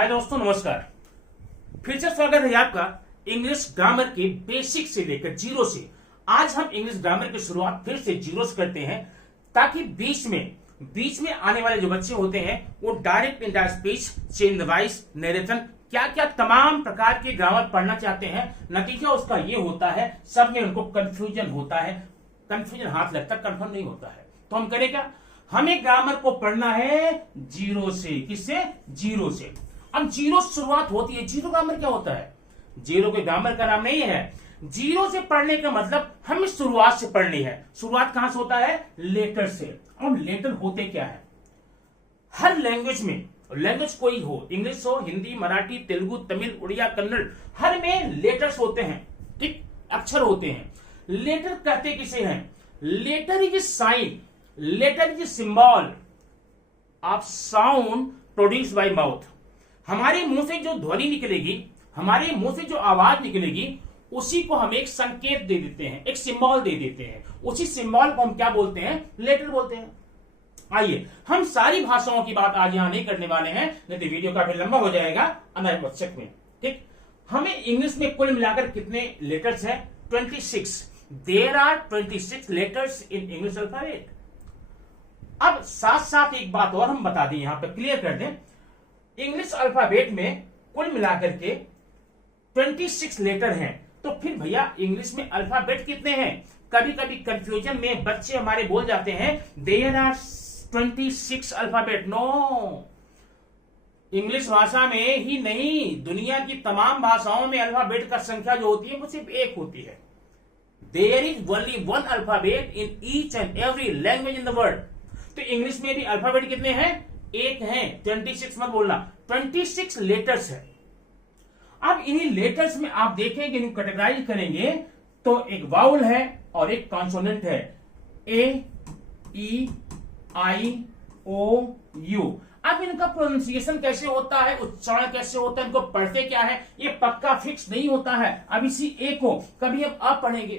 हाय दोस्तों, नमस्कार। फिर से स्वागत है आपका इंग्लिश ग्रामर के बेसिक से लेकर जीरो से। आज हम इंग्लिश ग्रामर की शुरुआत फिर से जीरो से करते हैं, ताकि बीच में आने वाले जो बच्चे होते हैं वो डायरेक्ट इंटा स्पीच, चेन वॉइस, नरेशन, क्या क्या तमाम प्रकार के ग्रामर पढ़ना चाहते हैं। नतीजा उसका ये होता है, सब में उनको कंफ्यूजन होता है, कंफ्यूजन हाथ लगता है, कंफर्म नहीं होता है। तो हम करें क्या, हमें ग्रामर को पढ़ना है जीरो से। किससे? जीरो से। अब जीरो शुरुआत होती है। जीरो ग्रामर क्या होता है? जीरो के ग्रामर का नाम नहीं है। जीरो से पढ़ने का मतलब हमें शुरुआत से पढ़नी है। शुरुआत कहां से होता है? लेटर से। अब लेटर होते क्या है? हर लैंग्वेज में, लैंग्वेज कोई हो, इंग्लिश हो, हिंदी, मराठी, तेलुगु, तमिल, उड़िया, कन्नड़, हर में लेटर्स होते हैं। ठीक, अक्षर होते हैं। लेटर कहते किसे हैं? Letter is sign, letter is symbol of sound produce by mouth. हमारे मुंह से जो ध्वनि निकलेगी, हमारे मुंह से जो आवाज निकलेगी, उसी को हम एक संकेत दे देते हैं, एक सिंबल दे देते हैं। उसी सिंबल को हम क्या बोलते हैं? लेटर बोलते हैं। आइए, हम सारी भाषाओं की बात आज यहां नहीं करने वाले हैं, नहीं तो वीडियो काफी लंबा हो जाएगा अनावश्यक में। ठीक, हमें इंग्लिश में कुल मिलाकर कितने लेटर्स हैं? 26। There are 26 letters in English alphabet. अब साथ साथ एक बात और हम बता दें, यहां पर क्लियर कर दें, इंग्लिश अल्फाबेट में कुल मिलाकर के 26 लेटर हैं। तो फिर भैया इंग्लिश में अल्फाबेट कितने हैं? कभी कभी कंफ्यूजन में बच्चे हमारे बोल जाते हैं there are 26 alphabet. No, English भाषा में ही नहीं, दुनिया की तमाम भाषाओं में अल्फाबेट का संख्या जो होती है वो सिर्फ एक होती है। There is only one alphabet in each and every language in the world. तो इंग्लिश में भी अल्फाबेट कितने हैं? एक है। 26 मत बोलना, 26 लेटर्स है। अब इन्हीं लेटर्स में आप देखेंगे, इन्हें कैटेगराइज करेंगे तो एक वाउल है और एक कॉन्सोनेंट है। ए, ई, आई, ओ, यू। अब इनका प्रोनाउंसिएशन कैसे होता है, उच्चारण कैसे होता है, इनको पढ़ते क्या है, ये पक्का फिक्स नहीं होता है। अब इसी ए को कभी हम अ पढ़ेंगे,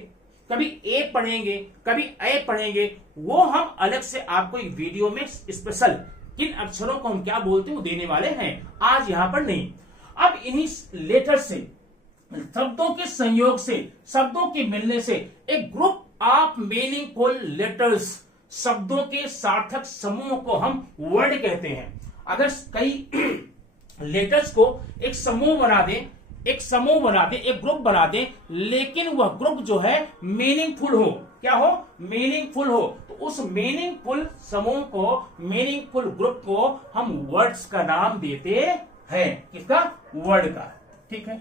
कभी ए पढ़ेंगे, कभी ए पढ़ेंगे, वो हम अलग से आपको एक वीडियो में स्पेशल किन अक्षरों को हम क्या बोलते हैं वो देने वाले हैं, आज यहां पर नहीं। अब इन्हीं लेटर से, शब्दों के संयोग से, शब्दों के मिलने से एक ग्रुप ऑफ मीनिंगफुल लेटर्स, शब्दों के सार्थक समूह को हम वर्ड कहते हैं। अगर कई लेटर्स को एक समूह बना दें, एक ग्रुप बना दें, लेकिन वह ग्रुप जो है मीनिंगफुल हो, क्या हो? मीनिंगफुल हो, तो उस मीनिंगफुल समूह को, मीनिंगफुल ग्रुप को हम वर्ड्स का नाम देते हैं। किसका? वर्ड का। ठीक है।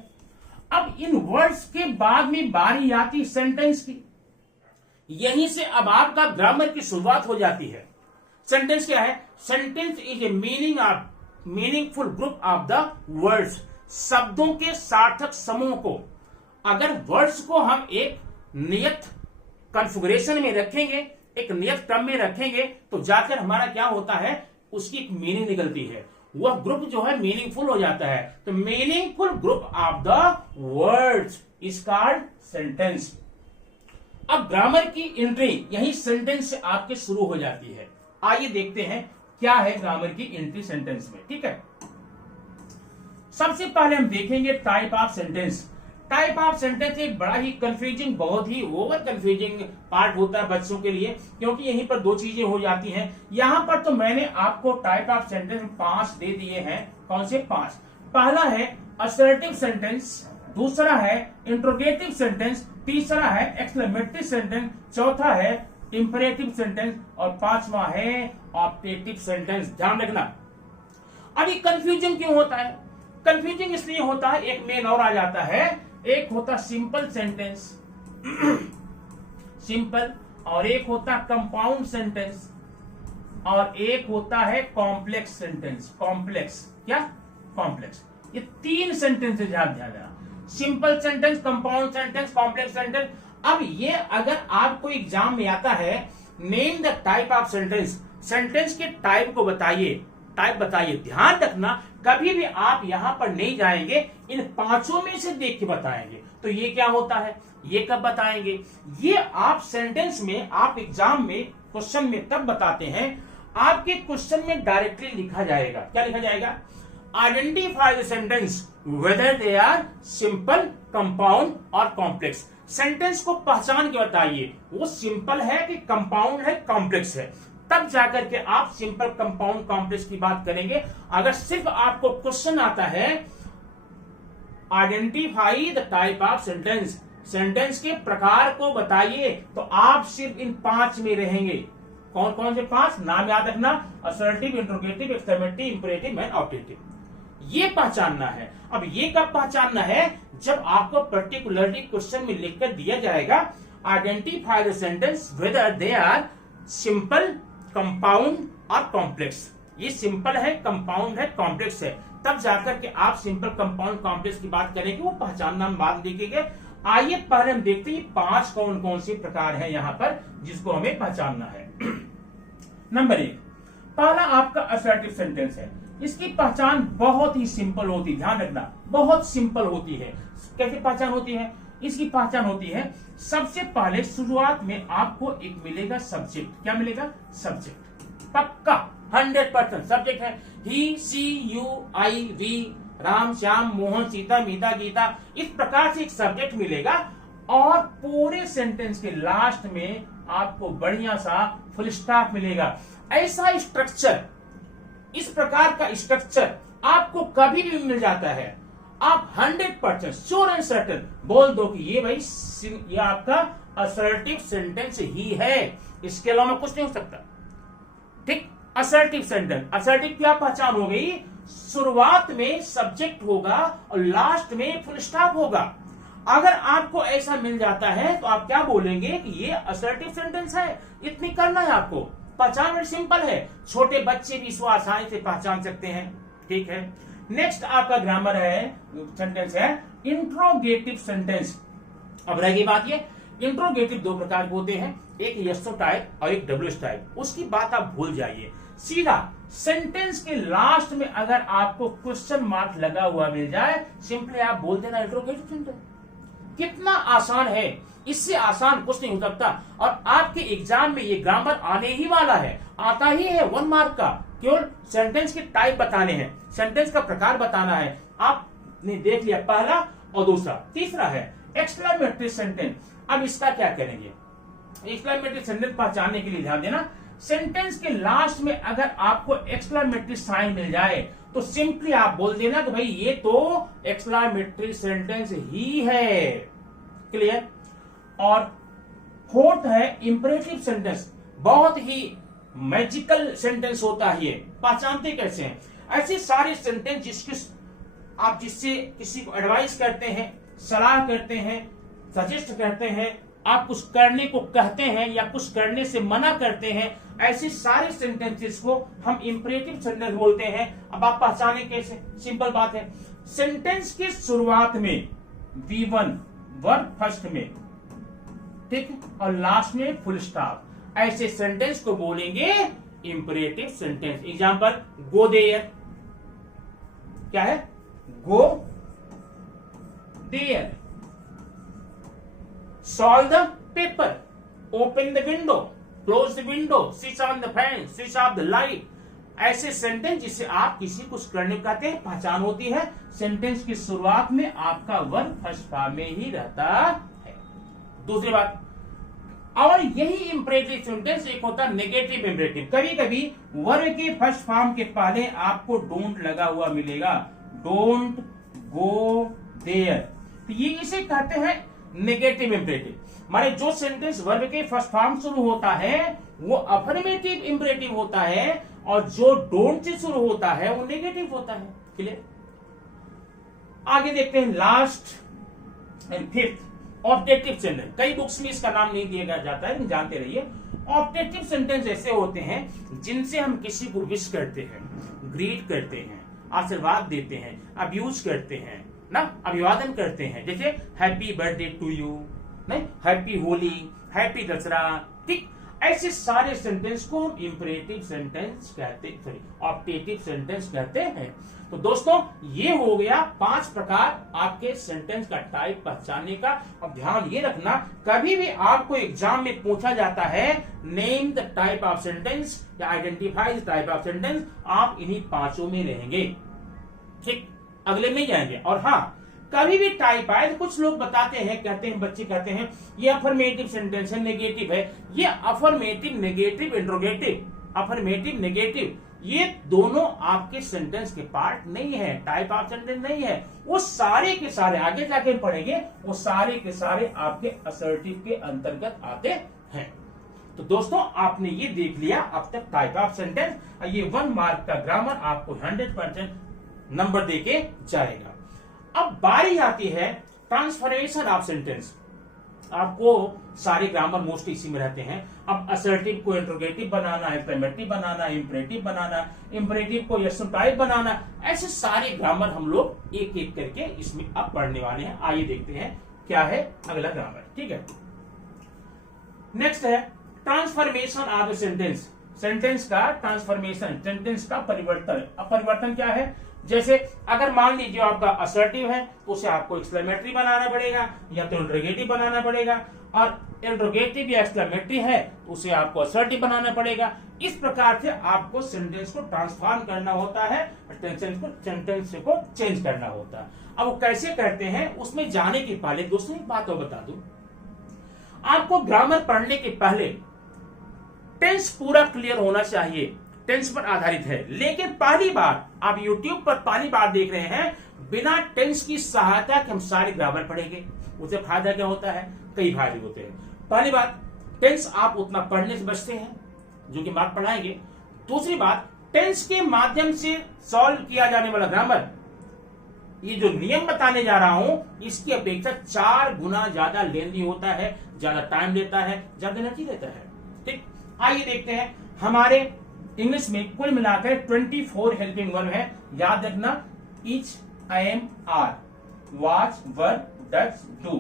अब इन वर्ड्स के बाद में बारी आती सेंटेंस की। यहीं से अब आपका ग्रामर की शुरुआत हो जाती है। सेंटेंस क्या है? Sentence is a meaningful group of the words. शब्दों के सार्थक समूह को, अगर वर्ड्स को हम एक नियत कॉन्फ़िगरेशन में रखेंगे, एक नियत क्रम में रखेंगे, तो जाकर हमारा क्या होता है, उसकी एक मीनिंग निकलती है। वह ग्रुप जो है मीनिंगफुल हो जाता है। तो meaningful group of the words is called sentence. अब ग्रामर की एंट्री यही सेंटेंस से आपके शुरू हो जाती है। आइए देखते हैं क्या है ग्रामर की एंट्री सेंटेंस में। ठीक है, सबसे पहले हम देखेंगे type of sentence. Type of sentence एक बड़ा ही कंफ्यूजिंग, बहुत ही ओवर कंफ्यूजिंग पार्ट होता है बच्चों के लिए, क्योंकि यहीं पर दो चीजें हो जाती हैं। यहां पर तो मैंने आपको टाइप ऑफ सेंटेंस 5 दे दिए हैं। कौन से 5? पहला है असर्टिव सेंटेंस, दूसरा है इंट्रोगेटिव सेंटेंस, तीसरा है एक्सक्लेमेटरी सेंटेंस, चौथा है इंपरेटिव सेंटेंस और पांचवा है ऑप्टेटिव सेंटेंस। ध्यान रखना। अभी कंफ्यूजन क्यों होता है? कंफ्यूजिंग इसलिए होता है, एक मेन और आ जाता है, एक होता सिंपल सेंटेंस सिंपल, और एक होता कंपाउंड सेंटेंस, और एक होता है कॉम्प्लेक्स सेंटेंस। कॉम्प्लेक्स क्या? कॉम्प्लेक्स। ये 3 सेंटेंस ध्यान देना। Simple sentence, compound sentence, complex sentence. अब ये अगर आपको एग्जाम में आता है, name the type of sentence, sentence के टाइप को बताइए, टाइप बताइए। ध्यान रखना, कभी भी आप यहां पर नहीं जाएंगे, इन 5 में से देख के बताएंगे। तो ये क्या होता है, ये कब बताएंगे? ये आप सेंटेंस में, आप एग्जाम में क्वेश्चन में तब बताते हैं, आपके क्वेश्चन में डायरेक्टली लिखा जाएगा। क्या लिखा जाएगा? Identify the sentence whether they are simple, compound और कॉम्प्लेक्स। सेंटेंस को पहचान के बताइए वो सिंपल है कि कंपाउंड है, कॉम्प्लेक्स है, तब जाकर के आप सिंपल, कंपाउंड, कॉम्प्लेक्स की बात करेंगे। अगर सिर्फ आपको क्वेश्चन आता है identify the type of sentence, sentence के प्रकार को बताइए, तो आप सिर्फ इन 5 में रहेंगे। कौन कौन से 5 नाम याद रखना? Assertive, interrogative, exclamative, imperative and objective. ये पहचानना है। अब ये कब पहचानना है? जब आपको पर्टिकुलरली क्वेश्चन में लिखकर दिया जाएगा identify the sentence whether they are simple, compound और कॉम्प्लेक्स। ये सिंपल है, कंपाउंड है, कॉम्प्लेक्स है, तब जाकर के आप सिंपल, कंपाउंड, कॉम्प्लेक्स की बात करेंगे, वो पहचानना हम बाद देखेंगे। आइए पहले हम देखते हैं 5 कौन कौन से प्रकार हैं यहां पर जिसको हमें पहचानना है। नंबर 1, पहला आपका असर्टिव सेंटेंस है। इसकी पहचान बहुत ही सिंपल होती है, ध्यान रखना, बहुत सिंपल होती है। कैसे पहचान होती है? इसकी पहचान होती है, सबसे पहले शुरुआत में आपको एक मिलेगा सब्जेक्ट। क्या मिलेगा? सब्जेक्ट। पक्का 100% सब्जेक्ट है। He, she, you, I, we, Ram, Shyam, Mohan, Sita, Meeta, Geeta, इस प्रकार से एक सब्जेक्ट मिलेगा और पूरे सेंटेंस के लास्ट में आपको बढ़िया सा फुल स्टॉप मिलेगा। ऐसा स्ट्रक्चर, इस प्रकार का स्ट्रक्चर आपको कभी भी मिल जाता है, आप 100% श्योर एंड सर्टेन बोल दो कि ये भाई ये आपका असर्टिव सेंटेंस ही है, इसके अलावा कुछ नहीं हो सकता। ठीक, असर्टिव सेंटेंस। असर्टिव क्या पहचान हो गई? शुरुआत में सब्जेक्ट होगा और लास्ट में फुल स्टॉप होगा। अगर आपको ऐसा मिल जाता है तो आप क्या बोलेंगे कि ये असर्टिव सेंटेंस है। इतनी करना है आपको, पहचान बड़ी सिंपल है, छोटे बच्चे भी इसको आसानी से पहचान सकते हैं। ठीक है, नेक्स्ट आपका ग्रामर है, सेंटेंस है इंट्रोगेटिव सेंटेंस। अब रहेगी बात ये, इंट्रोगेटिव 2 प्रकार के होते हैं, एक यस टाइप और एक डब्ल्यूएस टाइप। उसकी बात आप भूल जाइए, सीधा सेंटेंस के लास्ट में अगर आपको क्वेश्चन मार्क लगा हुआ मिल जाए, सिंपली आप बोल देना इंट्रोगेटिव सेंटेंस। कितना आसान है, इससे आसान कुछ नहीं हो सकता। और आपके एग्जाम में ये ग्रामर आने ही वाला है, आता ही है 1 मार्क का। केवल सेंटेंस के टाइप बताने हैं, सेंटेंस का प्रकार बताना है। आपने देख लिया पहला और दूसरा। तीसरा है एक्सक्लेमेटरी सेंटेंस। अब इसका क्या करेंगे? एक्सक्लेमेटरी सेंटेंस पहचानने के लिए ध्यान देना, सेंटेंस के लास्ट में अगर आपको एक्सक्लेमेटरी साइन मिल जाए तो सिंपली आप बोल देना कि भाई ये तो एक्सक्लेमेटरी सेंटेंस ही है। क्लियर? और फोर्थ है इंपरेटिव सेंटेंस। बहुत ही मैजिकल सेंटेंस होता है ये, पहचानते कैसे हैं? ऐसे सारे सेंटेंस जिससे किसी को एडवाइस करते हैं, सलाह करते हैं, सजेस्ट करते हैं, आप कुछ करने को कहते हैं या कुछ करने से मना करते हैं, ऐसे सारे सेंटेंसेस को हम इंपरेटिव सेंटेंस बोलते हैं। अब आप पहचाने कैसे? सिंपल बात है, सेंटेंस के शुरुआत में V1 वर्ब फर्स्ट में, ठीक, और लास्ट में फुल स्टॉप, ऐसे सेंटेंस को बोलेंगे imperative sentence. Example, go there. क्या है? Go there. Solve the paper, open the window, close the window, switch on the fan, switch off the light. ऐसे सेंटेंस जिसे आप किसी कुछ करने को कहते हैं, पहचान होती है सेंटेंस की शुरुआत में आपका वर्ब फर्स्ट फॉर्म में ही रहता है। दूसरी बात, और यही इंपरेटिव सेंटेंस एक होता है नेगेटिव इंपरेटिव। कभी कभी वर्ब के फर्स्ट फॉर्म के पहले आपको डोंट लगा हुआ मिलेगा, डोंट गो देयर, तो ये इसे कहते हैं नेगेटिव इंपरेटिव। माने जो सेंटेंस वर्ब के फर्स्ट फॉर्म शुरू होता है वो अफर्मेटिव इंपरेटिव होता है, और जो डोंट से शुरू होता है वो नेगेटिव होता है। क्लियर? आगे देखते हैं last and fifth, objective sentence. कई बुक्स में इसका नाम नहीं दिया जाता है, लेकिन जानते रहिए। ऑब्जेक्टिव सेंटेंस ऐसे होते हैं जिनसे हम किसी को विश करते हैं, ग्रीट करते हैं, आशीर्वाद देते हैं, अब्यूज करते हैं ना, अभिवादन करते हैं। जैसे हैप्पी बर्थडे टू यू, नहीं, हैप्पी होली, हैप्पी दशहरा। ठीक, ऐसे सारे सेंटेंस को हम इंपरेटिव सेंटेंस कहते, सॉरी ऑब्जेक्टिव सेंटेंस कहते हैं। तो दोस्तों ये हो गया 5 प्रकार आपके सेंटेंस का टाइप पहचानने का। अब ध्यान ये रखना, कभी भी आपको एग्जाम में पूछा जाता है name the type of sentence या identify the type of sentence, आप इन्हीं 5 में रहेंगे। ठीक, अगले में जाएंगे। और हाँ, कभी भी टाइप आए तो कुछ लोग बताते हैं, कहते हैं, बच्चे कहते हैं ये अफर्मेटिव सेंटेंस है, नेगेटिव है। ये affirmative negative interrogative, affirmative negative, ये दोनों आपके सेंटेंस के पार्ट नहीं है, टाइप ऑफ सेंटेंस नहीं है। वो सारे के सारे आगे जाके पढ़ेंगे, वो सारे के सारे आपके असर्टिव के अंतर्गत आते हैं। तो दोस्तों आपने ये देख लिया अब तक टाइप ऑफ सेंटेंस। ये 1 मार्क का ग्रामर आपको 100% नंबर देके जाएगा। अब बारी आती है ट्रांसफॉर्मेशन ऑफ सेंटेंस। आपको सारे ग्रामर मोस्टली इसी में रहते हैं। अब असर्टिव को इंट्रोगेटिव बनाना, एक्सक्लेमेटिव बनाना, इंपरेटिव बनाना, इंपरेटिव को यस टाइप बनाना, ऐसे सारे ग्रामर हम लोग एक एक करके इसमें अब पढ़ने वाले हैं। आइए देखते हैं क्या है अगला ग्रामर। ठीक है, नेक्स्ट है ट्रांसफॉर्मेशन ऑफ सेंटेंस। सेंटेंस का ट्रांसफॉर्मेशन, सेंटेंस का परिवर्तन। अब परिवर्तन क्या है? जैसे अगर मान लीजिए आपका असर्टिव है तो उसे आपको एक्सक्लेमेटरी बनाना पड़ेगा या तो इंट्रोगेटिव बनाना पड़ेगा, और इंट्रोगेटिव या एक्सक्लेमेटरी है तो उसे आपको असर्टिव बनाना पड़ेगा। इस प्रकार से आपको सेंटेंस को ट्रांसफॉर्म करना होता है, सेंटेंस को चेंज करना होता है। अब वो कैसे करते हैं उसमें जाने के पहले दोस्तों एक बात और बता दूं, आपको ग्रामर पढ़ने के पहले टेंस पूरा क्लियर होना चाहिए। टेंस पर आधारित है, लेकिन पहली बार आप YouTube पर पहली बार देख रहे हैं, बिना टेंस की सहायता के हम सारे ग्रामर पढ़ेंगे। उसे फायदा क्या होता है? कई फायदे होते हैं। पहली बात, टेंस आप उतना पढ़ने से बचते हैं जो कि बात पढ़ाएंगे। दूसरी बात, टेंस के माध्यम से सॉल्व किया जाने वाला ग्रामर, ये जो नियम बताने जा रहा हूं, इसकी अपेक्षा 4 गुना ज्यादा लेंदी होता है, ज्यादा टाइम लेता है, ज्यादा एनर्जी लेता है। ठीक, आइए देखते हैं। हमारे इंग्लिश में कुल मिलाकर 24 हेल्पिंग वर्ब है। याद रखना, is, am, are, was, were, does, do,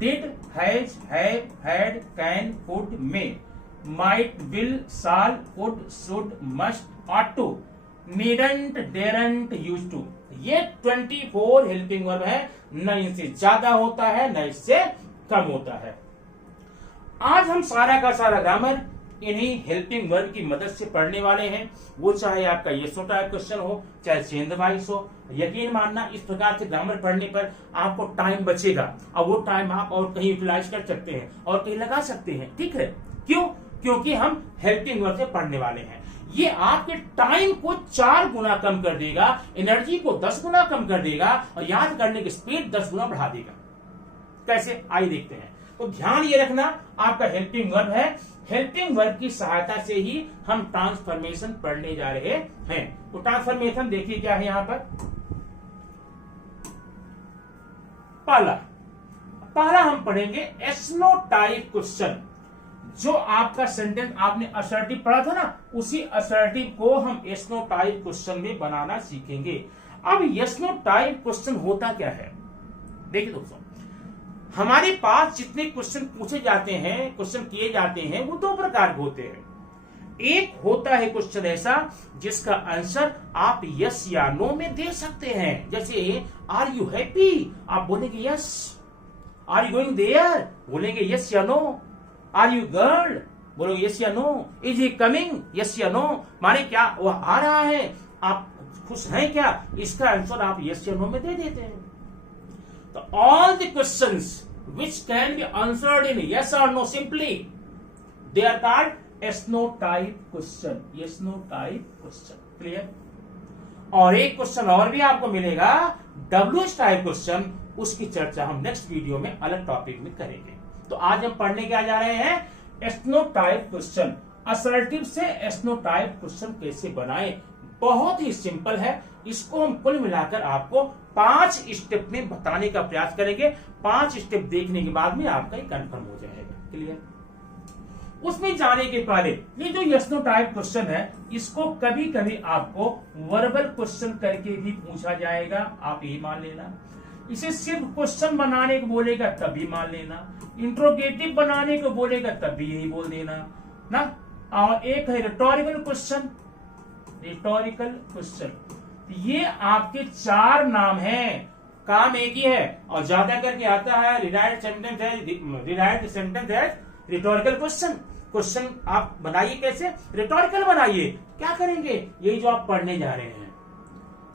did, has, have, had, can, could, may, might, will, shall, could, should, must, ought to, needn't, daren't, used to. ये 24 हेल्पिंग वर्ब है, न इनसे ज्यादा होता है न इससे कम होता है। आज हम सारा का सारा ग्रामर इन्हीं हेल्पिंग वर्ब की मदद से पढ़ने वाले हैं। वो चाहे आपका यस नो टाइप क्वेश्चन हो, चाहे चेंज द वॉइस हो। यकीन मानना, इस प्रकार से ग्रामर पढ़ने पर आपको टाइम बचेगा, और वो टाइम आप और कहीं यूटिलाइज कर सकते हैं और कहीं लगा सकते हैं। ठीक है, क्यों? क्योंकि हम हेल्पिंग वर्ब से पढ़ने वाले हैं। ये आपके टाइम को 4 गुना कम कर देगा, एनर्जी को 10 गुना कम कर देगा, और याद करने की स्पीड 10 गुना बढ़ा देगा। कैसे? आइए देखते हैं। तो ध्यान ये रखना, आपका हेल्पिंग वर्ब है, हेल्पिंग वर्ब की सहायता से ही हम ट्रांसफॉर्मेशन पढ़ने जा रहे हैं। तो ट्रांसफॉर्मेशन देखिए क्या है यहां पर। पहला हम पढ़ेंगे एस्नो टाइप क्वेश्चन। जो आपका सेंटेंस आपने असर्टिव पढ़ा था ना, उसी असर्टिव को हम एस्नो टाइप क्वेश्चन में बनाना सीखेंगे। अब एस्नो टाइप क्वेश्चन होता क्या है? देखिए दोस्तों, हमारे पास जितने क्वेश्चन पूछे जाते हैं, क्वेश्चन किए जाते हैं, वो 2 प्रकार के होते हैं। एक होता है क्वेश्चन ऐसा जिसका आंसर आप यस या नो में दे सकते हैं। जैसे आर यू हैप्पी, आप बोलेंगे yes. Are you going there, बोलेंगे यस या नो। आर यू गर्ल, बोलोगे यस या no. Is he coming, yes या नो। माने क्या वो आ रहा है, आप खुश हैं क्या? इसका आंसर आप यस या नो में दे देते हैं। So all the questions which can be answered in yes or no simply, they are called yes no type question. Yes no type question. Clear? और एक क्वेश्चन और भी आपको मिलेगा WH टाइप क्वेश्चन, उसकी चर्चा हम नेक्स्ट वीडियो में अलग टॉपिक में करेंगे। तो आज हम पढ़ने क्या जा रहे हैं? Snow type question. असर्टिव से एस्नो टाइप क्वेश्चन कैसे बनाएं? बहुत ही सिंपल है। इसको हम कुल मिलाकर आपको 5 स्टेप में बताने का प्रयास करेंगे। 5 स्टेप देखने के बाद में आपका ये कंफर्म हो जाएगा। क्लियर? उसमें जाने के पहले ये जो यस नो टाइप क्वेश्चन है, इसको कभी कभी आपको वर्बल क्वेश्चन करके भी पूछा जाएगा, आप यही मान लेना। इसे सिर्फ क्वेश्चन बनाने को बोलेगा तब भी मान लेना, इंट्रोगेटिव बनाने को बोलेगा तब भी यही बोल देना ना। और एक है रिटोरिकल क्वेश्चन। रिटोरिकल क्वेश्चन, ये आपके 4 नाम हैं, काम एक ही है, और ज्यादा करके आता है रिडायरेक्ट सेंटेंस है, रिडायरेक्ट सेंटेंस है रिटोरिकल क्वेश्चन। क्वेश्चन आप बनाइए, कैसे? रिटोरिकल बनाइए। क्या करेंगे? यही जो आप पढ़ने जा रहे हैं।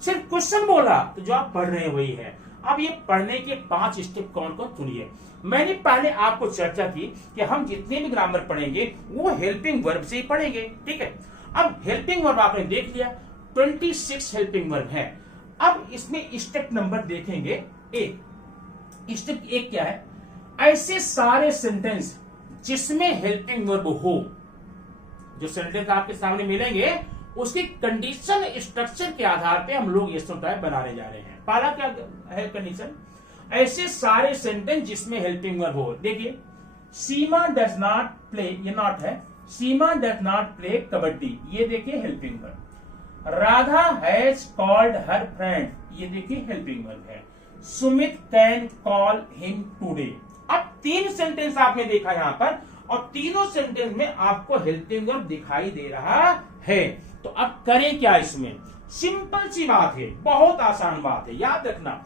सिर्फ क्वेश्चन बोला तो जो आप पढ़ रहे हैं वही है। अब ये पढ़ने के 5 स्टेप कौन कौन चुनिए। मैंने पहले आपको चर्चा की कि हम जितने भी ग्रामर पढ़ेंगे वो हेल्पिंग वर्ब से ही पढ़ेंगे, ठीक है। अब हेल्पिंग वर्ब आपने देख लिया, 26 हेल्पिंग वर्ब है। अब इसमें स्टेप नंबर देखेंगे एक। स्टेप एक क्या है, ऐसे सारे सेंटेंस जिसमें हेल्पिंग वर्ब हो, जो सेंटेंस आपके सामने मिलेंगे उसकी कंडीशन स्ट्रक्चर के आधार पे हम लोग यस नो टाइप बनाने जा रहे हैं। पहला क्या है कंडीशन, ऐसे सारे सेंटेंस जिसमें हेल्पिंग वर्ब हो। देखिए, सीमा डज नॉट प्ले, ये नॉट है, सीमा डज नॉट प्ले कबड्डी, ये देखिए helping verb. Radha has called her friend, ये देखिए हेल्पिंग वर्ब है। Sumit can call him today. अब 3 सेंटेंस आपने देखा यहां पर, और तीनों सेंटेंस में आपको हेल्पिंग वर्ब दिखाई दे रहा है। तो अब करें क्या इसमें, सिंपल सी बात है, बहुत आसान बात है। याद रखना,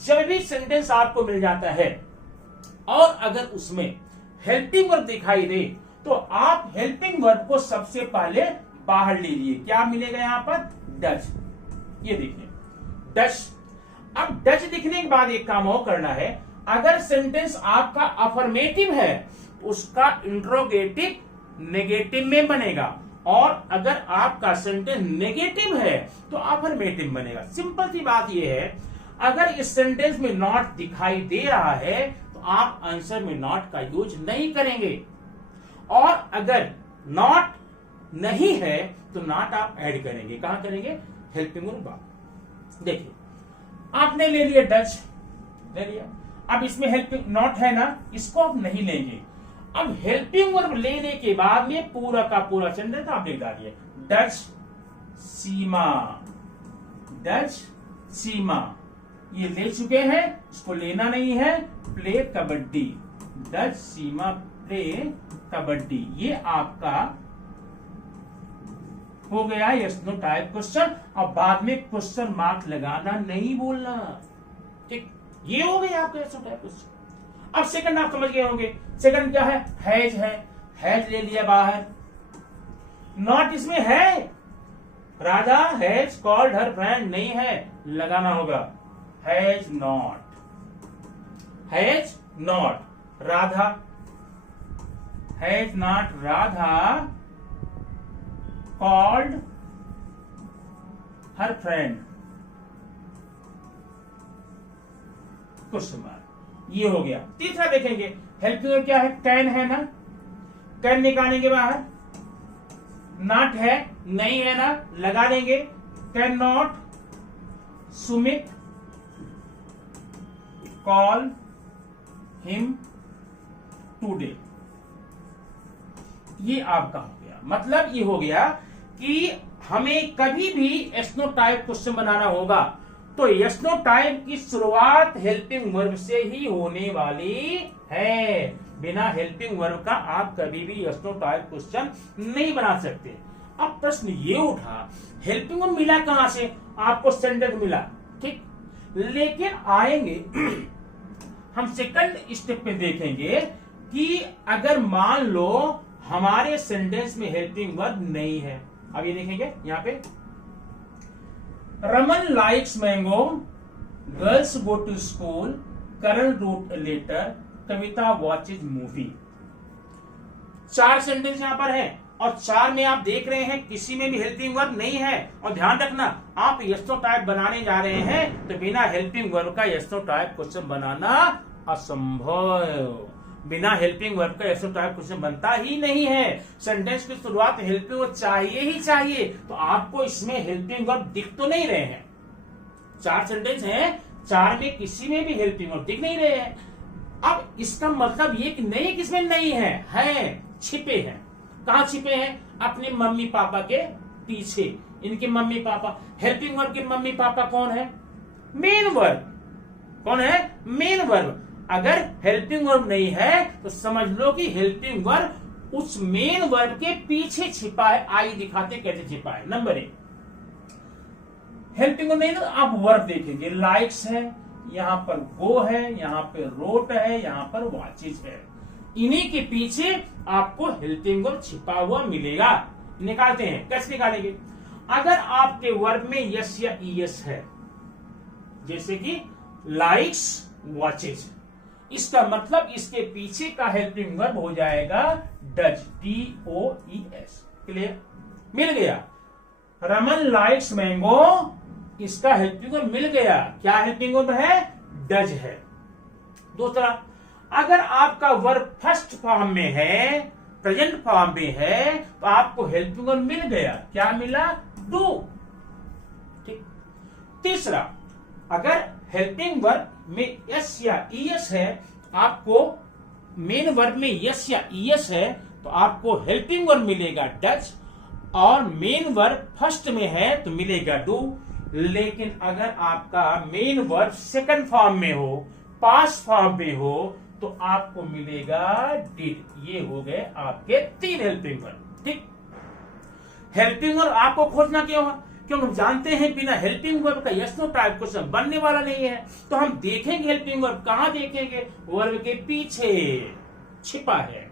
जब भी सेंटेंस आपको मिल जाता है और अगर उसमें हेल्पिंग वर्ब दिखाई दे तो आप हेल्पिंग वर्ब को सबसे पहले बाहर लीजिए। क्या मिलेगा यहां पर, डज, ये देखिए डज। अब डज दिखने के बाद एक काम और करना है, अगर सेंटेंस आपका अफर्मेटिव है उसका इंट्रोगेटिव नेगेटिव में बनेगा, और अगर आपका सेंटेंस नेगेटिव है तो अफर्मेटिव बनेगा। सिंपल सी बात यह है, अगर इस सेंटेंस में नॉट दिखाई दे रहा है तो आप आंसर में नॉट का यूज नहीं करेंगे, और अगर नॉट नहीं है तो नॉट आप ऐड करेंगे। कहां करेंगे, हेल्पिंग वर्ब। देखिए, आपने ले लिया डज, ले लिया। अब इसमें हेल्पिंग नॉट है ना, इसको आप नहीं लेंगे। अब हेल्पिंग वर्ब लेने के बाद में पूरा का पूरा सेंटेंस आप लिख डालिए, डज सीमा, डज सीमा, ये ले चुके हैं, इसको लेना नहीं है। Play kabaddi, does Seema play kabaddi, ये आपका हो गया यस नो टाइप क्वेश्चन। और बाद में क्वेश्चन मार्क लगाना नहीं बोलना, ठीक, ये हो गया आपका यस नो टाइप क्वेश्चन। अब सेकंड आप समझ गए होंगे, सेकंड क्या है, है, हैज ले लिया बाहर, नॉट इसमें है, Radha has called her friend नहीं है, लगाना होगा has not, Radha has not, Radha called her friend, question mark, ये हो गया। तीसरा देखेंगे, हेल्पिंग वर्ब क्या है, कैन है ना, कैन निकालेंगे बाहर, नॉट है, नहीं है ना, लगा देंगे, can not Sumit call him today, ये आपका हो गया। मतलब ये हो गया कि हमें कभी भी यस नो टाइप क्वेश्चन बनाना होगा तो यस नो टाइप की शुरुआत हेल्पिंग वर्ब से ही होने वाली है। बिना हेल्पिंग वर्ब का आप कभी भी यस नो टाइप क्वेश्चन नहीं बना सकते। अब प्रश्न ये उठा, हेल्पिंग वर्ब मिला कहां से, आपको सेंटेंस मिला, ठीक, लेकिन आएंगे हम सेकंड स्टेप पे देखेंगे कि अगर मान लो हमारे सेंटेंस में हेल्पिंग वर्ब नहीं है। अब ये देखेंगे यहां पे, Raman likes mango, girls go to school, Karan wrote a letter, Kavita watches movie. 4 sentence यहां पर है और 4 में आप देख रहे हैं किसी में भी हेल्पिंग वर्ब नहीं है। और ध्यान रखना, आप यस नो टाइप बनाने जा रहे हैं तो बिना हेल्पिंग वर्ब का यस नो टाइप क्वेश्चन बनाना असंभव। बिना हेल्पिंग वर्ब का यस नो टाइप क्वेश्चन बनता ही नहीं है। सेंटेंस की शुरुआत हेल्पिंग वर्ब चाहिए ही चाहिए। तो आपको इसमें हेल्पिंग वर्ब दिख तो नहीं रहे हैं। 4 सेंटेंस हैं, 4 में किसी में भी हेल्पिंग वर्ब दिख नहीं रहे हैं। अब इसका मतलब ये कि नहीं, किसमें नहीं है, छिपे हैं। कहां छिपे हैं, अपने मम्मी पापा के पीछे। इनके मम्मी पापा, हेल्पिंग वर्ब के मम्मी पापा कौन है, मेन वर्ब। कौन है, मेन वर्ब। अगर हेल्पिंग वर्ब नहीं है तो समझ लो कि हेल्पिंग वर्ब उस मेन वर्ब के पीछे छिपा है। आई दिखाते कैसे छिपा है। नंबर 1, हेल्पिंग वर्ब नहीं, तो आप वर्ब देखेंगे, लाइक्स है, यहां पर गो है, यहां पर रोट है, यहां पर वॉचेज है। इन्हीं के पीछे आपको हेल्पिंग वर्ब छिपा हुआ मिलेगा। निकालते हैं, कैसे निकालेंगे। अगर आपके वर्ब में यस या ईएस है, जैसे कि लाइक्स वॉचेज, इसका मतलब इसके पीछे का हेल्पिंग वर्ब हो जाएगा डज, DOES। क्लियर? मिल गया। रमन लाइक्स मैंगो, इसका हेल्पिंग वर्ब मिल गया। क्या हेल्पिंग वर्ब है? डज है। दूसरा, अगर आपका वर्ब फर्स्ट फॉर्म में है, प्रेजेंट फॉर्म में है, तो आपको हेल्पिंग वर्ब मिल गया। क्या मिला? डू। ठीक। तीसरा, अगर हेल्पिंग वर्ब में यस या ईएस है, आपको मेन वर्ब में यस या ईएस है, तो आपको हेल्पिंग वर्ब मिलेगा डज, और मेन वर्ब फर्स्ट में है तो मिलेगा डू। लेकिन अगर आपका मेन वर्ब सेकंड फॉर्म में हो, पास्ट फॉर्म में हो, तो आपको मिलेगा डिड। ये हो गए आपके 3 हेल्पिंग वर्ब। ठीक। हेल्पिंग वर्ब आपको खोजना क्यों है? क्योंकि हम जानते हैं बिना हेल्पिंग वर्ब का यस नो टाइप क्वेश्चन बनने वाला नहीं है। तो हम देखेंगे हेल्पिंग वर्ब कहां देखेंगे? वर्ब के पीछे छिपा है।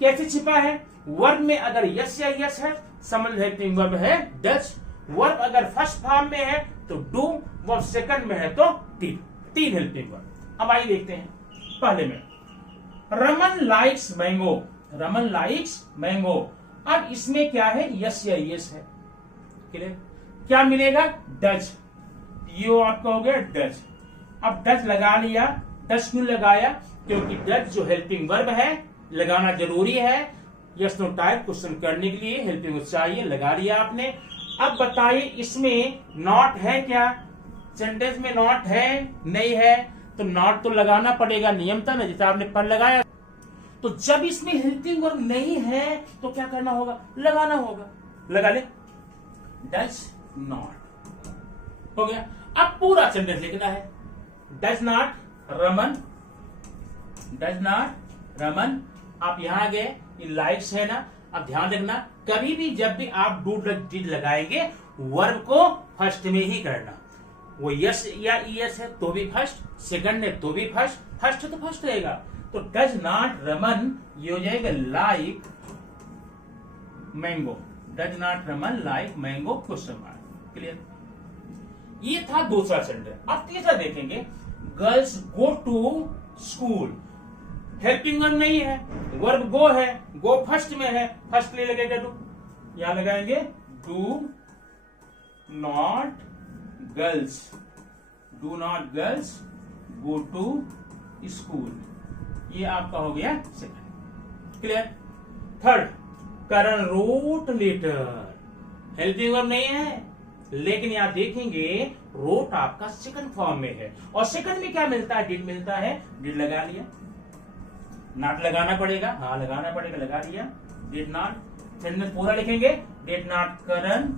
कैसे छिपा है? वर्ब में अगर यस या यस है, समझ हेल्पिंग वर्ब है डज। वर्ब अगर फर्स्ट फॉर्म में है तो डू, वर्ब सेकंड में है तो डिड। 3 helping verb. अब आइए देखते हैं। पहले में Raman likes mango, Raman likes mango. अब इसमें क्या है? यस या यस है। क्लियर? क्या मिलेगा? डज। ये आपका हो गया डज। अब डज लगा लिया। डज क्यों लगाया? क्योंकि डज जो हेल्पिंग वर्ब है, लगाना जरूरी है। यस नो टाइप क्वेश्चन करने के लिए हेल्पिंग वर्ब चाहिए, लगा लिया आपने। अब बताइए इसमें नॉट है क्या? सेंटेंस में नॉट है? नहीं है, तो नॉट तो लगाना पड़ेगा, नियम था ना, जैसे आपने पर लगाया। तो जब इसमें हेल्पिंग वर्ब नहीं है तो क्या करना होगा? लगाना होगा। लगा ले, डज नॉट। हो गया। अब पूरा सेंटेंस लिखना है। Does not Raman, does not Raman. आप यहां गए, ये लाइक्स है ना। अब ध्यान रखना, कभी भी जब भी आप डू डिड लगाएंगे, वर्ब को फर्स्ट में ही करना। वो यस या ईएस है तो भी फर्स्ट, सेकंड है तो भी फर्स्ट, फर्स्ट है तो फर्स्ट रहेगा। तो डज नॉट रमन, ये हो जाएगा like mango. Does not Raman like mango question mark. Clear? ये था दूसरा सेंटेंस। अब तीसरा देखेंगे। Girls go to school. Helping verb नहीं है, वर्ब गो है, गो फर्स्ट में है, फर्स्ट ले लगेगा डू। यहां लगाएंगे do not girls, do not girls go to school. ये आपका हो गया second. Clear? Third, Karan wrote letter. Helping verb नहीं है, लेकिन यहां देखेंगे रोट आपका सेकंड फॉर्म में है, और सेकंड में क्या मिलता है? डिड मिलता है। डिड लगा लिया। नॉट लगाना पड़ेगा, हाँ लगाना पड़ेगा, लगा लिया। Did not. सेंटेंस पूरा लिखेंगे। डिड नॉट करण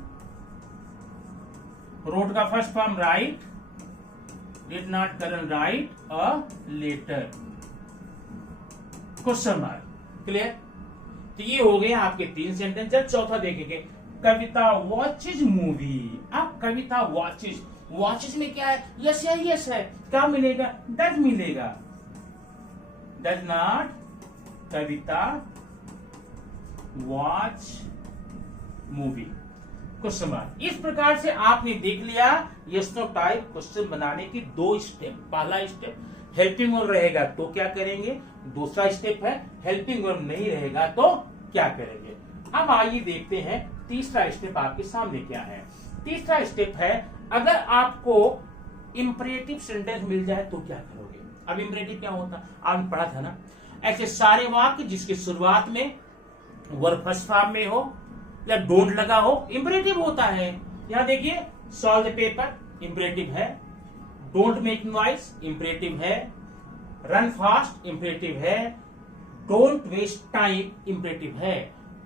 रोट का first form write, did not Karan write a letter question mark. Clear? तो ये हो गए आपके 3 सेंटेंस। जब चौथा देखेंगे, कविता वॉचेज मूवी। अब कविता वॉचेज, वॉचेज में क्या है? यस या यस है, क्या मिलेगा? डज मिलेगा। Does not Kavita watch movie question mark. इस प्रकार से आपने देख लिया यस नो टाइप क्वेश्चन बनाने की 2 स्टेप। पहला स्टेप हेल्पिंग वर्ब रहेगा तो क्या करेंगे, दूसरा स्टेप है हेल्पिंग वर्ब नहीं रहेगा तो क्या करेंगे। अब आइए देखते हैं तीसरा स्टेप आपके सामने क्या है। तीसरा स्टेप है, अगर आपको इंपरेटिव सेंटेंस मिल जाए तो क्या करोगे। अब इंपरेटिव क्या होता, आपने पढ़ा था ना, ऐसे सारे वाक्य जिसकी शुरुआत में वर्ब फर्स्ट फॉर्म में हो या डोंट लगा हो, इंपरेटिव होता है। यहां देखिए, सॉल्व द पेपर इंपरेटिव है, डोंट मेक नॉइस इंपरेटिव है, रन फास्ट इंपरेटिव है, डोंट वेस्ट टाइम इंपरेटिव है।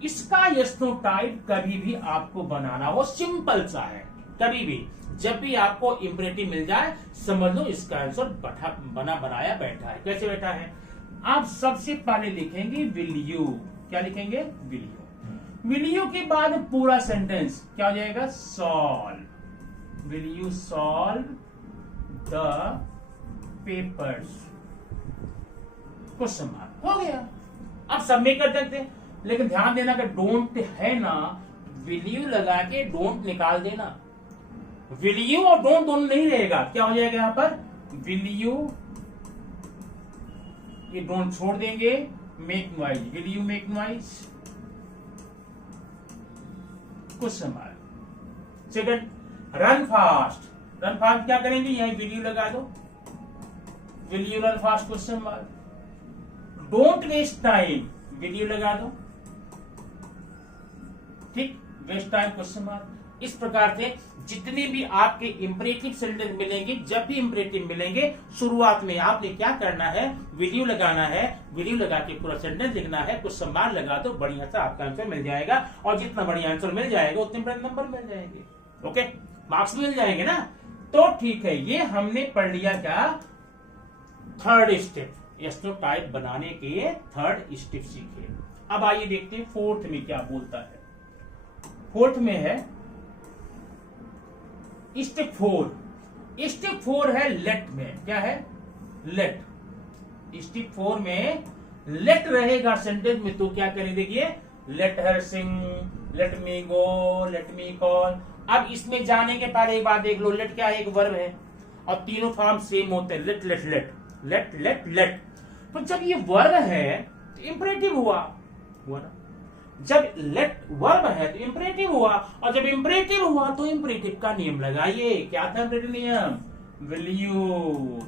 इसका यस नो टाइप कभी भी आपको बनाना हो, सिंपल सा है। कभी भी जब भी आपको इंपरेटिव मिल जाए समझ लो इसका आंसर बना बनाया बैठा है। कैसे बैठा है, आप सबसे पहले लिखेंगे विल यू। क्या लिखेंगे, विल यू। विल यू के बाद पूरा सेंटेंस क्या हो जाएगा, solve. Will you solve the papers question mark. हो गया। अब सबमिट कर सकते हैं, लेकिन ध्यान देना कि डोंट है ना, विल यू लगा के डोंट निकाल देना। विल यू और डोंट दोनों नहीं रहेगा, क्या हो जाएगा यहां पर विल यू, ये डोंट छोड़ देंगे, make noise, will you make noise, question mark. Second, run fast, run fast क्या करेंगे, यहां विल यू लगा दो, will you run fast question mark. Don't waste time, will you लगा दो, ठीक, वेस्ट टाइम क्वेश्चन मार्क। इस प्रकार से जितने भी आपके इंपरेटिव सेंटेंस मिलेंगे, जब भी इंपरेटिव मिलेंगे, शुरुआत में आपने क्या करना है, विल यू लगाना है, विल यू लगा के पूरा सेंटेंस लिखना है, कुछ सम्मान लगा दो, बढ़िया सा आपका आंसर मिल जाएगा। और जितना बढ़िया आंसर मिल जाएगा उतने बड़े नंबर मिल जाएंगे, ओके, मार्क्स मिल जाएंगे ना। तो ठीक है, ये हमने पढ़ लिया क्या, third step, yes no type बनाने के थर्ड स्टेप सीखे। अब आइए देखते हैं फोर्थ में क्या बोलता है। फोर्थ में है स्टेप 4। स्टेप 4 है लेट में, क्या है, लेट। स्टेप 4 में लेट रहेगा सेंटेंस में, तो क्या करें, देखिए, लेट हर सिंग, लेट मी गो, लेट मी कॉल। अब इसमें जाने के पहले एक बात देख लो, लेट क्या है, एक वर्ब है और तीनों फॉर्म सेम होते हैं, let let let let let let. तो जब ये वर्ब है तो इंपरेटिव हुआ ना, जब लेट वर्ब है तो इंपरेटिव हुआ, और जब इंपरेटिव हुआ तो इंपरेटिव का नियम लगाइए। क्या था इंपरेटिव नियम, विल यू,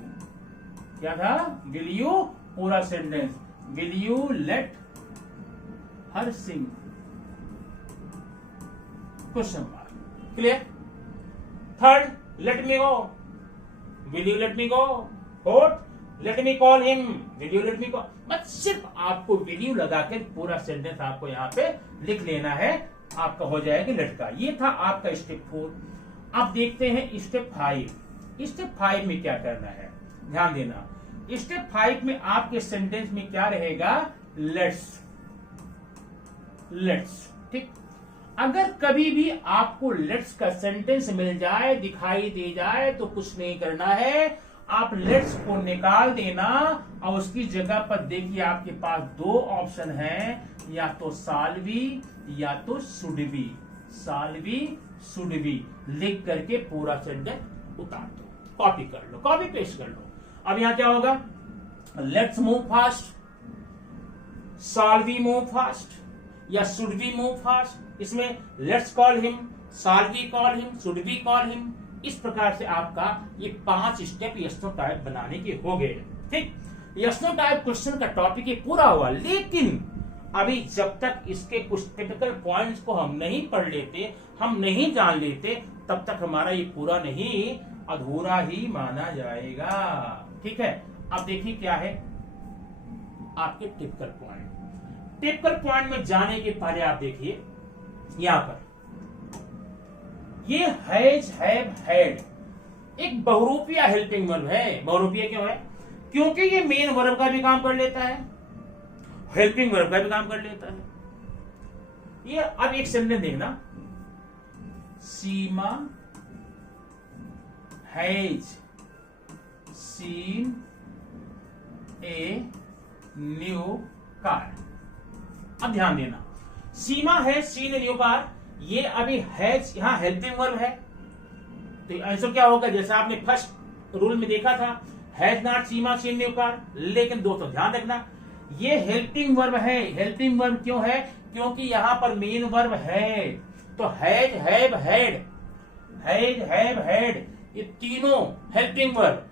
क्या था, विल यू, पूरा sentence, will you let her sing, question mark, clear. Third, let me go, will you let me go. Fourth, let me call him, will you let me call. बस सिर्फ आपको will you लगाकर पूरा sentence आपको यहाँ पे लिख लेना है, आपका हो जाएगा लेट का। ये था आपका स्टेप 4। अब देखते हैं स्टेप 5। स्टेप 5 में क्या करना है, ध्यान देना। स्टेप 5 में आपके सेंटेंस में क्या रहेगा, लेट्स, लेट्स, ठीक। अगर कभी भी आपको लेट्स का सेंटेंस मिल जाए, दिखाई दे जाए, तो कुछ नहीं करना है, आप लेट्स को निकाल देना और उसकी जगह पर देखिए आपके पास दो ऑप्शन हैं, या तो शाल बी या तो should be. Shall be, should be लिख करके पूरा सेंटेंस उतार दो, कॉपी कर लो, कॉपी पेस्ट कर लो। अब यहां क्या होगा, let's move fast, shall be move fast या शुड बी मूव फास्ट। इसमें let's call him, shall be call him, should be call him. इस प्रकार से आपका ये 5 स्टेप यस नो टाइप बनाने के हो गए, ठीक। यस नो टाइप क्वेश्चन का टॉपिक ये पूरा हुआ, लेकिन अभी जब तक इसके कुछ टिपिकल पॉइंट्स को हम नहीं पढ़ लेते, हम नहीं जान लेते, तब तक हमारा ये पूरा नहीं, अधूरा ही माना जाएगा, ठीक है। अब देखिए क्या है आपके टिपिकल पॉइंट। टिपिकल पॉइंट में जाने के पहले आप देखिए यहां पर ये हैज, हैव, हैड एक बहुरूपिया हेल्पिंग वर्ब है। बहुरूपिया क्यों है, क्योंकि ये मेन वर्ब का भी काम कर लेता है, हेल्पिंग वर्ब का भी काम कर लेता है। ये अब एक सेंटेंस देखना, Seema has seen a new car. अब ध्यान देना, सीमा है सीन ए न्यू कार, ये अभी हैज यहां हेल्पिंग वर्ब है, तो आंसर क्या होगा, जैसा आपने फर्स्ट रूल में देखा था, has not Seema seen new car. लेकिन दोस्तों ध्यान रखना, ये हेल्पिंग वर्ब है। हेल्पिंग वर्ब क्यों है, क्योंकि यहां पर मेन वर्ब है, तो has, have, had, has, have, had ये तीनों हेल्पिंग वर्ब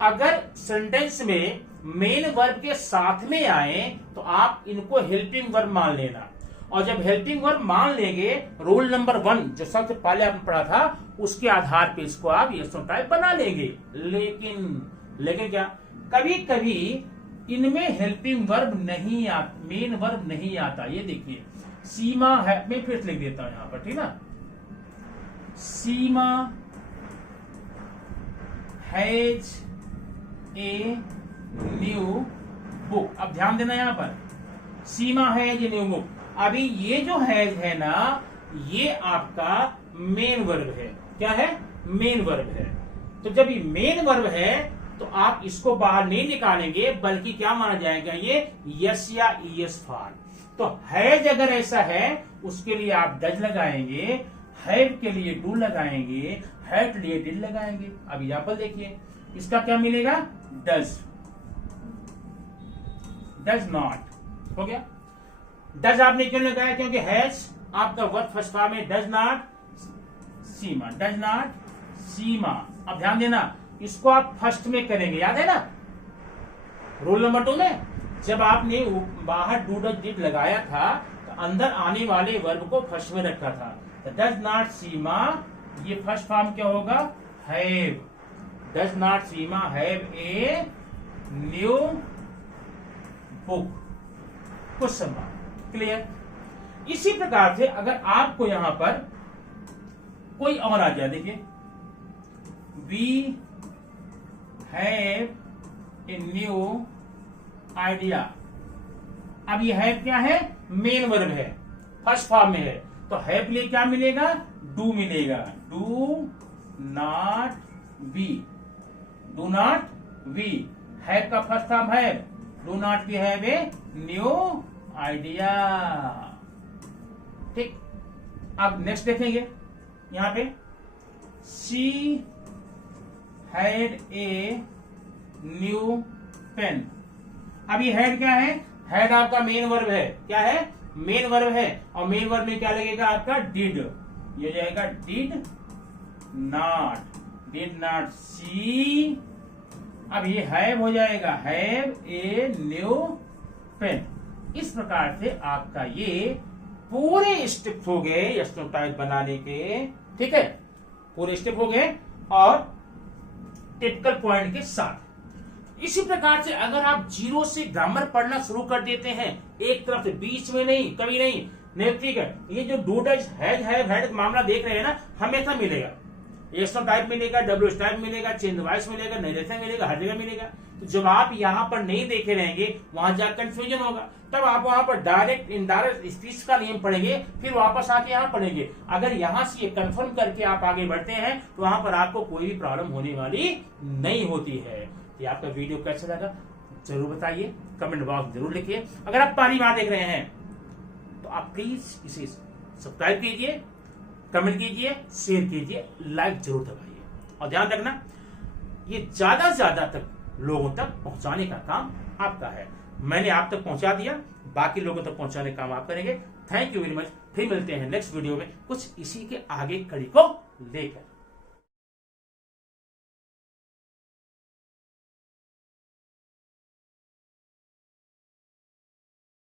अगर सेंटेंस में मेन वर्ब के साथ में आए तो आप इनको हेल्पिंग वर्ब मान लेना, और जब हेल्पिंग वर्ब मान लेंगे, रूल नंबर 1 जो सबसे पहले आपने पढ़ा था, उसके आधार पे इसको आप यस नो टाइप बना लेंगे। लेकिन क्या, कभी कभी इनमें हेल्पिंग वर्ब नहीं आता, मेन वर्ब नहीं आता। ये देखिए सीमा है, मैं फिर लिख देता हूं यहां पर, ठीक ना, सीमा हैज ए न्यू बुक। अब ध्यान देना यहां पर, सीमा हैज ए न्यू बुक, अभी ये जो हैज है ना, ये आपका मेन वर्ब है। क्या है, मेन वर्ब है। तो जब ये मेन वर्ब है तो आप इसको बाहर नहीं निकालेंगे, बल्कि क्या माना जाएगा, ये यस या ईएस फॉर्म। तो तो हैज अगर ऐसा है उसके लिए आप डज लगाएंगे, हैव के लिए डू लगाएंगे, हैड लिए डिड लगाएंगे। अब एग्जाम्पल देखिए, इसका क्या मिलेगा? डज, डज नॉट हो गया। डज आपने क्यों लगाया? क्योंकि हैज आपका वर्ब फर्स्ट फॉर्म है, does not Seema, does not Seema. अब ध्यान देना, इसको आप फर्स्ट में करेंगे, याद है ना रूल नंबर 2 में, जब आपने बाहर डू डज डिड लगाया था तो अंदर आने वाले वर्ब को फर्स्ट में रखा था। तो डज नॉट सीमा, ये फर्स्ट फॉर्म क्या होगा? Have. Does not Seema have a new book, question mark. Clear? इसी प्रकार से अगर आपको यहां पर कोई और आ जाए, देखिए we have a new idea. अब ये हैव क्या है? मेन वर्ब है, फर्स्ट फॉर्म में है, तो हैव के लिए क्या मिलेगा? डू मिलेगा। Do not we, do not we, have का फर्स्ट फॉर्म है, do not we have a new idea. ठीक, अब नेक्स्ट देखेंगे यहां पे, she had a new pen. अब ये हैड क्या है? हैड आपका मेन वर्ब है, क्या है? मेन वर्ब है, और मेन वर्ब में क्या लगेगा आपका? डिड। ये हो जाएगा डिड नॉट, डिड नॉट सी। अब ये हैव हो जाएगा, हैव ए न्यू पेन। इस प्रकार से आपका ये पूरे स्टेप हो गए स्टेटमेंट बनाने के, ठीक है, पूरे स्टेप हो गए और टिपिकल पॉइंट के साथ। इसी प्रकार से अगर आप जीरो से ग्रामर पढ़ना शुरू कर देते हैं, एक तरफ से, बीच में नहीं, कभी नहीं, ठीक है, ये जो do does has have had मामला देख रहे हैं ना, हमेशा मिलेगा। एस टाइप मिलेगा, डब्ल्यू टाइप मिलेगा, चेंज वॉइस मिलेगा, नरेशन मिलेगा, हर जगह मिलेगा। तो जब आप यहाँ पर नहीं देखे रहेंगे, वहां जाकर कंफ्यूजन होगा, तब आप वहां पर डायरेक्ट इनडायरेक्ट स्पीच का नियम पढ़ेंगे, फिर वापस आके यहाँ पढ़ेंगे। अगर यहाँ से ये कंफर्म करके आप आगे बढ़ते हैं तो वहां पर आपको कोई भी प्रॉब्लम होने वाली नहीं होती है। ये आपका वीडियो कैसा लगा जरूर बताइए, कमेंट बॉक्स जरूर लिखिए। अगर आप पहली बार देख रहे हैं तो आप प्लीज इसे सब्सक्राइब कीजिए, कमेंट कीजिए, शेयर कीजिए, लाइक जरूर दबाइए, और ध्यान रखना ये ज्यादा से ज्यादा तक लोगों तक पहुंचाने का काम आपका है। मैंने आप तक पहुंचा दिया, बाकी लोगों तक पहुंचाने का काम आप करेंगे। Thank you very much. फिर मिलते हैं नेक्स्ट वीडियो में कुछ इसी के आगे कड़ी को लेकर।